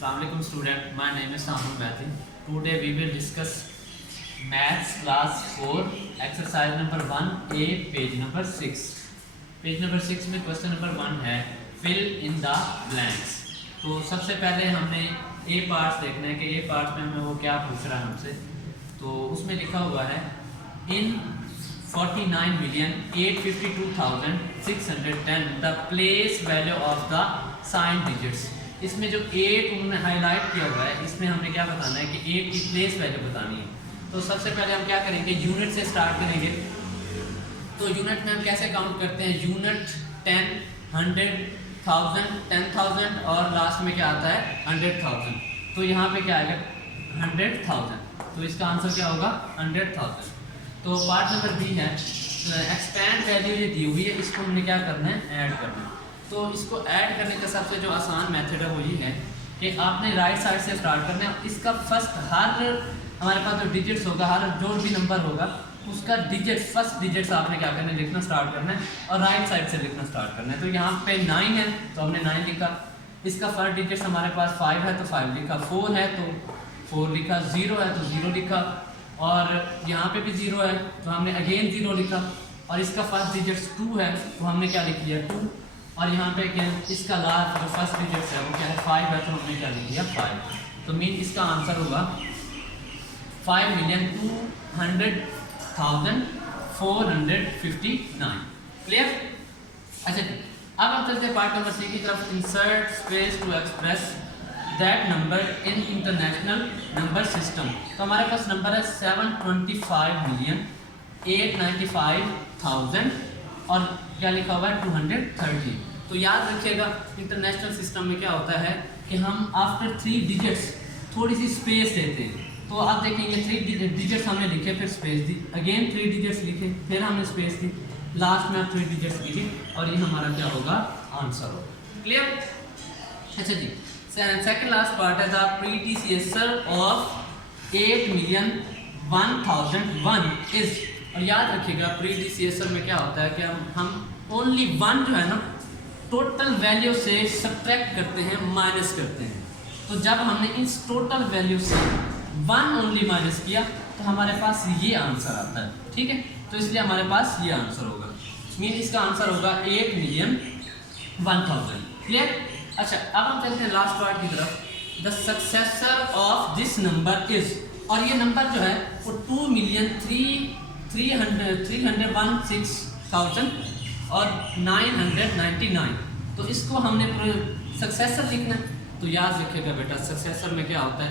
Assalamualaikum student, my name is Samu Mathi. Today we will discuss maths class 4 exercise number 1a page number 6. Page number 6 में question number 1 है fill in the blanks. तो सबसे पहले हमने ए parts देखना है कि ए पार्ट्स में हमें वो क्या पूछ रहा है हमसे. तो उसमें लिखा हुआ है in 49,852,610 the place value of the signed digits. इसमें जो 8 उन्होंने हाईलाइट किया हुआ है इसमें हमें क्या बताना है कि 8 की प्लेस वैल्यू बतानी है. तो सबसे पहले हम क्या करेंगे, यूनिट से स्टार्ट करेंगे. तो यूनिट में हम कैसे काउंट करते हैं, यूनिट 10, 100, 1000, 10,000 और लास्ट में क्या आता है 100,000. तो यहाँ पे क्या आएगा 100,000. तो इसका आंसर क्या होगा 100,000. तो पार्ट नंबर बी है एक्सपेंड वैल्यू ये दी हुई है, इसको हमने क्या करना है ऐड करना है. तो इसको ऐड करने का सबसे जो आसान मेथड है वो ये है कि आपने राइट साइड से स्टार्ट करना है. इसका फर्स्ट हर हमारे पास जो डिजिट्स होगा, हर जो भी नंबर होगा उसका डिजिट फर्स्ट डिजिट्स आपने क्या करना है लिखना स्टार्ट करना है और राइट साइड से लिखना स्टार्ट करना है. तो यहाँ पे 9 है तो हमने 9 लिखा. इसका फर्स्ट डिजिट्स हमारे पास 5 है तो 5 लिखा, 4 है तो 4 लिखा, 0 है तो 0 लिखा और यहाँ पे भी 0 है तो हमने अगेन 0 लिखा. और इसका फर्स्ट डिजिट्स 2 है तो हमने क्या लिख लिया 2. और यहाँ पे क्या इसका लास्ट जो फर्स्ट डिजिट्स है वो क्या है 5 है तो हमने क्या लिख लिया 5. तो मीन इसका आंसर होगा 5,200,459. क्लियर. अच्छा अब हम चलते हैं पार्ट नंबर सी की तरफ. Insert space to express that number in international number system. तो हमारे पास नंबर है 725,895,000 और क्या लिखा हुआ है 230. तो याद रखिएगा इंटरनेशनल सिस्टम में क्या होता है कि हम आफ्टर 3 डिजिट्स थोड़ी सी स्पेस देते हैं. तो आप देखेंगे 3 डिजिट्स हमने लिखे, फिर स्पेस दी, अगेन 3 डिजिट्स लिखे, फिर हमने स्पेस दी, लास्ट में आप 3 डिजिट्स लिखे और ये हमारा क्या होगा आंसर होगा. क्लियर. अच्छा जी सेकंड लास्ट पार्ट है द प्रीडिसेसर ऑफ 8,001,001 इज. और याद रखिएगा प्रीडिसेसर में क्या होता है कि हम ओनली 1 जो है ना टोटल वैल्यू से सब्ट्रैक्ट करते हैं, माइनस करते हैं. तो जब हमने इस टोटल वैल्यू से 1 ओनली माइनस किया तो हमारे पास ये आंसर आता है. ठीक है, तो इसलिए हमारे पास ये आंसर होगा. मीन इसका आंसर होगा 8,001,000. क्लियर. अच्छा अब हम चलते हैं लास्ट पार्ट की तरफ. The successor of this number is. और ये नंबर जो है वो 2,301,600 और 999. तो इसको हमने सक्सेसर लिखना है. तो याद रखिएगा बेटा सक्सेसर में क्या होता है,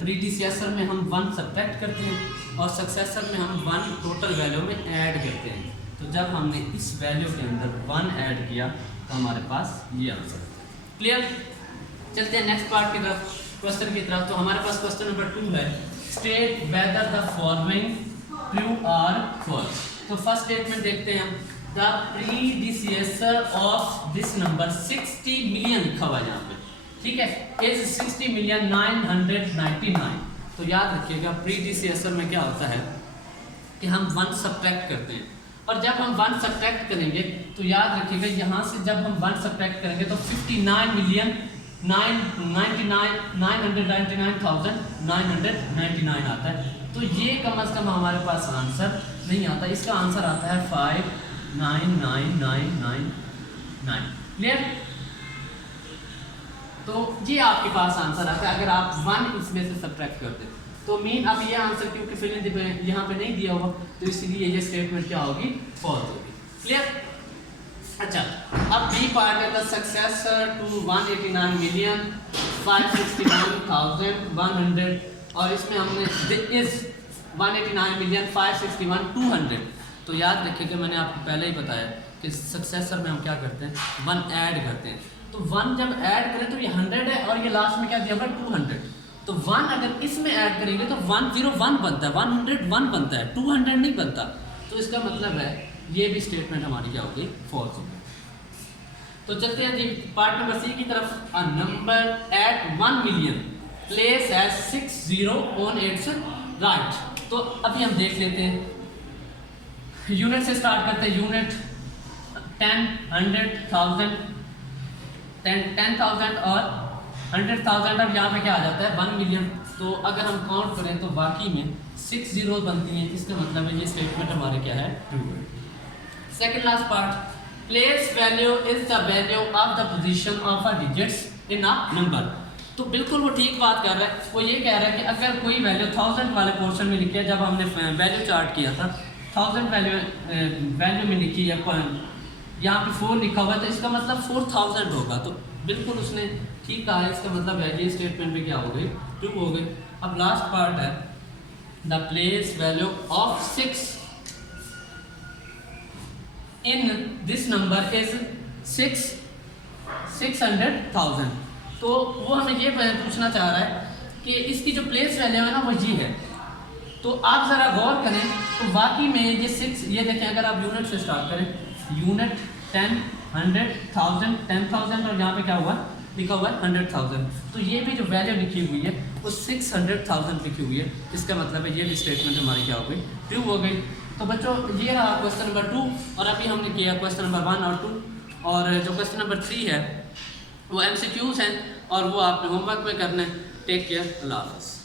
प्रीडिसेसर में हम 1 सब्ट्रैक्ट करते हैं और सक्सेसर में हम 1 टोटल वैल्यू में ऐड करते हैं. तो जब हमने इस वैल्यू के अंदर 1 ऐड किया तो हमारे पास ये आंसर. क्लियर. चलते हैं नेक्स्ट पार्ट की तरफ, क्वेश्चन की तरफ. तो हमारे पास क्वेश्चन नंबर 2 है state whether the following true or false. तो फर्स्ट स्टेटमेंट देखते हैं हम. The predecessor of this number 60 million लिखा हुआ है यहाँ पे. ठीक है, इज 60,999,000. तो याद रखिएगा प्रीडिसेसर में क्या होता है कि हम 1 सब्ट्रैक्ट करते हैं और जब हम 1 सब्ट्रैक्ट करेंगे तो याद रखिएगा यहाँ से जब हम 1 सब्ट्रैक्ट करेंगे तो 59,999,999 आता है. तो ये कम से कम हमारे पास आंसर नहीं आता. इसका आंसर आता है 5,99,999. क्लियर. तो ये आपके पास आंसर आता है अगर आप 1 इसमें से सब्ट्रैक्ट करते. तो मीन अब ये आंसर क्योंकि फिर यहाँ पे नहीं दिया हुआ तो इसलिए ये स्टेटमेंट क्या होगी फॉल्स होगी. क्लियर. अच्छा अब बी पार्ट है द सक्सेसर टू 189,561,100 और इसमें हमने इज 189,561,200. तो याद रखिएगा मैंने आपको पहले ही बताया कि सक्सेसर में हम क्या करते हैं 1 ऐड करते हैं. तो 1 जब ऐड करें तो ये 100 है और ये लास्ट में क्या दिया हुआ 200. तो 1 अगर इसमें ऐड करेंगे तो 101 बनता है, 101 बनता है, 200 नहीं बनता. तो इसका मतलब है ये भी स्टेटमेंट हमारी क्या होगी फॉल्स होगी. तो चलते हैं जी पार्ट नंबर सी की तरफ. A number at 1 million place as 60 on its right. तो अभी हम देख लेते हैं, यूनिट से स्टार्ट करते हैं. यूनिट 10, 100, 1000, 10,000 और 100,000 अब यहाँ पे क्या आ जाता है 1 मिलियन। तो अगर हम काउंट करें तो वाकई में 6 जीरो बनती हैं, इसका मतलब है ये स्टेटमेंट हमारे क्या है, ट्रू है। Second last part, place value is the value of the position of a digits in a number. तो बिल्कुल वो ठीक बात कर रहा है, वो ये कह रहा है कि अगर कोई वैल्यू 1000 वाले पोर्शन में लिखी है, जब हमने वैल्यू चार्ट किया था 1000 वैल्यू में लिखी है, यहाँ पे 4 लिखा हुआ है, तो इसका मतलब 4000 होगा। तो बिल्कुल उसने ठीक कहा है, इसका मतलब है ये स्टेटमेंट में क्या हो गई, ट्रू हो गई। अब लास्ट पार्ट है the place value of 6 in this number is 600,000। तो वो हमें ये पूछना चाह रहा है कि इसकी जो प्लेस वैल्यू है ना वो ये है। तो आप ज़रा गौर करें तो वाकई में ये 6, ये देखें अगर आप यूनिट से स्टार्ट करें, यूनिट 10, 100, 1000, 10,000 और यहाँ पे क्या हुआ लिखा हुआ है 100,000। तो ये भी जो वैल्यू लिखी हुई है वो 600,000 लिखी हुई है, इसका मतलब है ये भी स्टेटमेंट हमारी क्या हो गई, ट्रू हो गई। तो बच्चों ये रहा क्वेश्चन नंबर 2 और अभी हमने किया क्वेश्चन नंबर 1 और 2, और जो क्वेश्चन नंबर 3 है वो MCQs हैं और वो आपने होमवर्क में करना है। टेक केयर, अल्लाह हाफ़िज़।